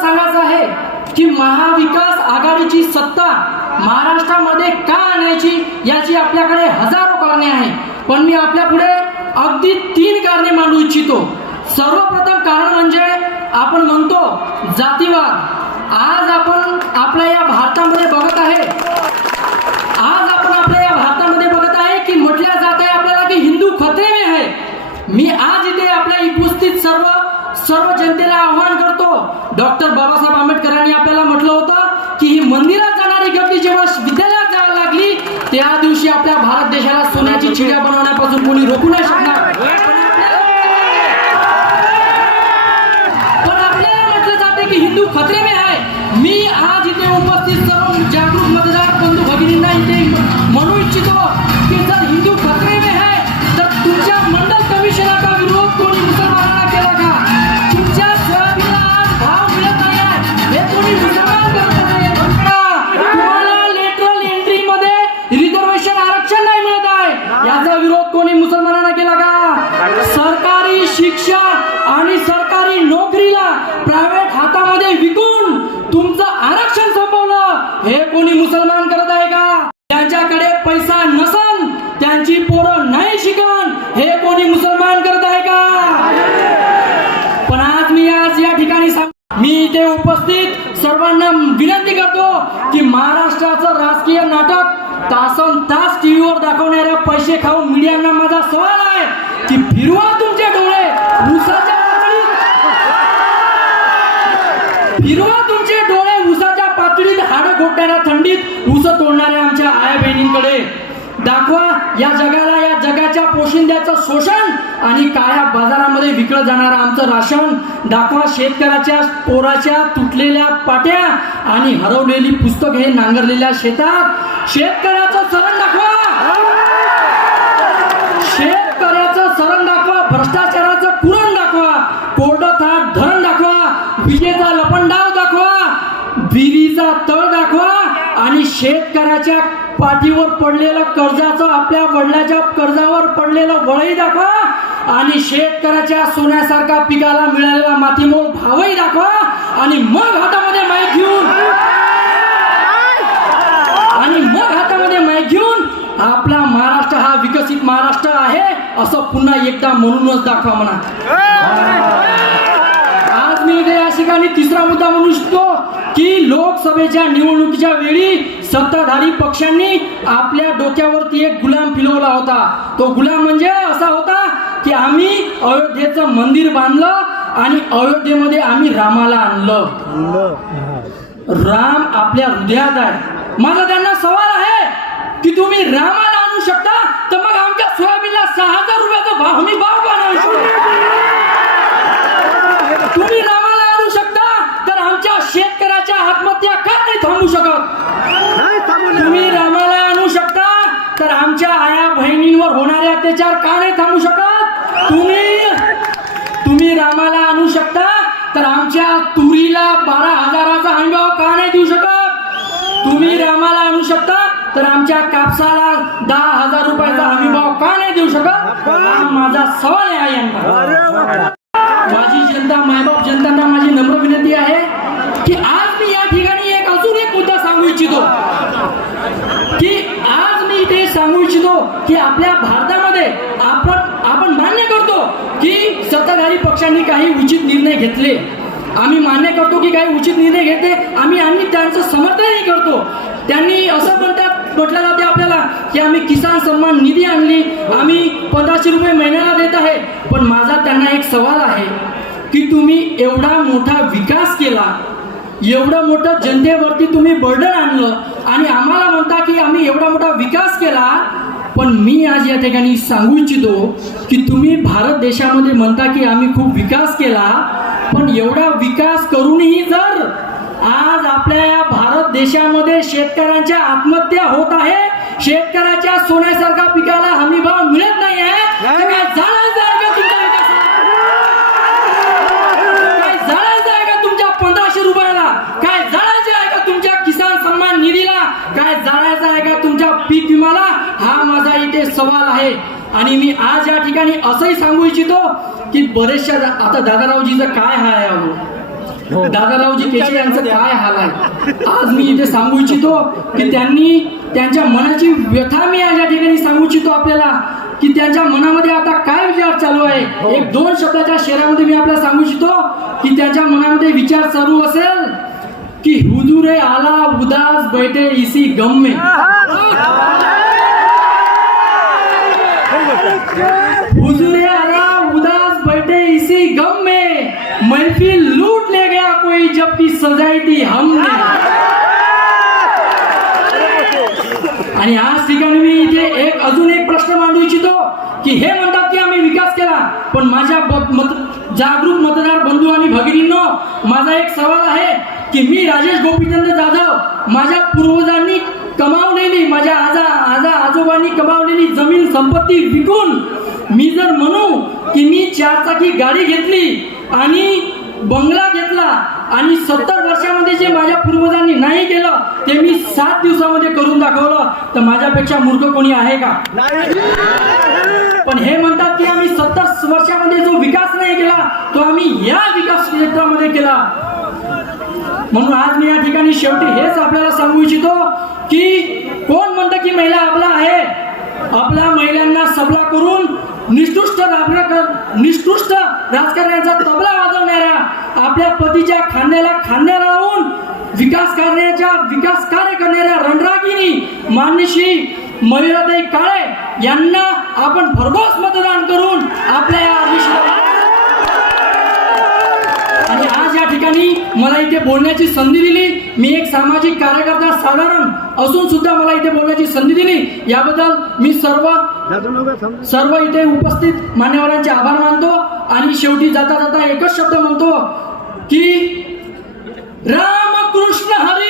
सांगायचं आहे की महाविकास आघाडीची सत्ता महाराष्ट्रामध्ये का आणायची याची आपल्याकडे हजारो कारणे आहे पण मी आपल्या पुढे अगदी तीन कारणे मांडू इच्छितो. सर्वप्रथम कारण म्हणजे आपण म्हणतो जातीवाद. आज आपण आपल्या या भारतामध्ये बघत आहे. आज आपण आपल्या या भारतामध्ये बघत आहे की म्हटल्या जात आहे आपल्याला की हिंदू खतरे में आहे. मी आज इथे आपल्या उपस्थित सर्व सर्व जनतेला आव्हान करतो. ডক্টর বাবা সাহেব शिक्षा आणि सरकारी नोकरीला प्रायव्हेट हातामध्ये विकून तुमचं आरक्षण संपवलं हे कोणी मुसलमान करत आहे का? ज्यांच्याकडे पैसा नसन त्यांची पोरं नाही शिकण हे कोणी मुसलमान करत आहे का? पण आज मी आज या ठिकाणी मी इथे उपस्थित सर्वांना विनंती करतो की महाराष्ट्राचं राजकीय नाटक तासन तास टीव्हीवर दाखवणाऱ्या पैसे खाऊ मीडियांना माझा सवाल आहे की फिरवा ऊस तोडणाऱ्या आमच्या आया बहिणींकडे दाखवा या जगाला या जगाच्या पोशिंद्याचं शोषण आणि काळ्या बाजारामध्ये विकलं जाणारं आमचं राशन. दाखवा शेतकऱ्याच्या पोराच्या तुटलेल्या पाट्या आणि हरवलेली पुस्तक हे नांगरलेल्या शेतात. शेतकऱ्याचं सरण दाखवा. शेतकऱ्याचं सरण दाखवा. भ्रष्टाचाराचं कुरण दाखवा. कोरडं थाट धरण दाखवा. विजेचा लपंडाव दाखवा. विहिरीचा तळ आणि शेतकऱ्याच्या पाठीवर पडलेलं कर्जाचं आपल्या वडिलाच्या कर्जावर पडलेलं वळही दाखवा आणि शेतकऱ्याच्या सोन्यासारखा पिकाला मिळालेला मातीमोल भावही दाखवा आणि मग हातामध्ये माईक घेऊन आणि मग हातामध्ये माईक घेऊन आपला महाराष्ट्र हा विकसित महाराष्ट्र आहे असं पुन्हा एकदा म्हणूनच दाखवा म्हणा. आज या ठिकाणी तिसरा मुद्दा म्हणू शकतो की लोकसभेच्या निवडणुकीच्या वेळी सत्ताधारी पक्षांनी आपल्या डोक्यावरती एक गुलाम फिरवला होता. तो गुलाम म्हणजे असा होता की आम्ही अयोध्येचं मंदिर बांधलं आणि अयोध्येमध्ये आम्ही रामाला आणलं. राम आपल्या हृदयात आहे. माझा त्यांना सवाल आहे की तुम्ही रामाला अत्याचार का नाही थांबू शकत? तुम्ही तुम्ही रामाला आणू शकता तर आमच्या तुरीला बारा हजाराचा हमीभाव का नाही देऊ शकत? तुम्ही रामाला आणू शकता तर आमच्या कापसाला दहा हजार रुपयाचा हमीभाव का नाही देऊ शकत? माझा सवाल आहे यांना माझी जनता मायबाप जनतांना माझी नम्र विनंती आहे की आज मी या ठिकाणी एक अजून एक मुद्दा सांगू इच्छितो की आज मी इथे सांगू इच्छितो की आपल्या भारतामध्ये आपण आपण मान्य करतो की सत्ताधारी पक्षांनी काही उचित निर्णय घेतले. आम्ही मान्य करतो की काही उचित निर्णय घेतले. आम्ही आम्ही त्यांचं समर्थनही करतो. त्यांनी असं म्हणतात म्हटलं जाते आपल्याला की आम्ही किसान सन्मान निधी आणली. आम्ही पंधराशे रुपये महिन्याला देत आहे. पण माझा त्यांना एक सवाल आहे की तुम्ही एवढा मोठा विकास केला एवढं मोठं जनतेवरती तुम्ही बर्डन आणलं आणि आम्हाला म्हणता की आम्ही एवढा मोठा विकास केला पण मी आज या ठिकाणी सांगू इच्छितो की तुम्ही भारत देशामध्ये म्हणता की आम्ही खूप विकास केला पण एवढा विकास करूनही जर आज आपल्या या भारत देशामध्ये शेतकऱ्यांच्या आत्महत्या होत आहे शेतकऱ्याच्या सोन्यासारखा पिकाला हमी भाव मिळत नाही. आहे तर काय जाळायचं आहे का तुमच्या विकासाला? काय जाळायचं आहे का तुमच्या पंधराशे रुपयाला काय जाळायचं आहे का तुमच्या किसान सन्मान निधीला काय जाळायचं आहे का तुमच्या पीक विमाला हा माझा इथे सवाल आहे. आणि मी आज या ठिकाणी असंही सांगू इच्छितो की बरेचशा आता दादारावजीचं काय हाय आहे अहो? दादारावजी केशे यांचं काय हाल आहे? आज मी इथे सांगू इच्छितो की त्यांनी त्यांच्या मनाची व्यथा मी आज या ठिकाणी सांगू इच्छितो आपल्याला की त्यांच्या मनामध्ये आता काय विचार चालू आहे? एक दोन शब्दाच्या शेरामध्ये मी आपल्याला सांगू इच्छितो की त्यांच्या मनामध्ये विचार चालू असेल की हुजूरे आला उदास बैठे इसी गम में. थी हमने आणि आज ठिकाणी मी इथे एक अजून एक प्रश्न मांडू इच्छितो की हे म्हणतात की आम्ही विकास केला पण माझ्या मत जागरूक मतदार बंधू आणि भगिनींनो माझा एक सवाल आहे की मी राजेश गोपीचंद जाधव माझ्या पूर्वजांनी कमावलेली माझ्या आजा आजा आजोबांनी कमावलेली जमीन संपत्ती विकून मी जर म्हणू की मी चारचाकी गाडी घेतली आणि बंगला घेतला आणि सत्तर वर्षामध्ये जे माझ्या पूर्वजांनी नाही केलं ते मी सात दिवसामध्ये करून दाखवलं. तर माझ्यापेक्षा मूर्ख कोणी आहे का? पण हे म्हणतात की आम्ही सत्तर वर्षामध्ये जो विकास नाही केला तो आम्ही या विकास क्षेत्रामध्ये केला. म्हणून आज मी या ठिकाणी शेवटी हेच आपल्याला सांगू इच्छितो की कोण म्हणतं की महिला आपला आहे? आपल्या महिलांना सबला करून निष्ठुष्ट राजकारण निष्ठुष्ट राजकारण्याचा तबला आपल्या पतीच्या खांद्याला खांद्याला लावून विकास कार्याच्या विकास कार्य करणाऱ्या रणरागिनी मान्यश्री मयुराताई काळे यांना आपण भरघोस मतदान करून आपल्या या आणि आज या ठिकाणी मला इथे बोलण्याची संधी दिली. मी एक सामाजिक कार्यकर्ता साधारण असून सुद्धा मला इथे बोलण्याची संधी दिली. याबद्दल मी सर्व सर्व इथे उपस्थित मान्यवरांचे आभार मानतो. आणि शेवटी जाता जाता एकच शब्द म्हणतो. की रामकृष्ण हरी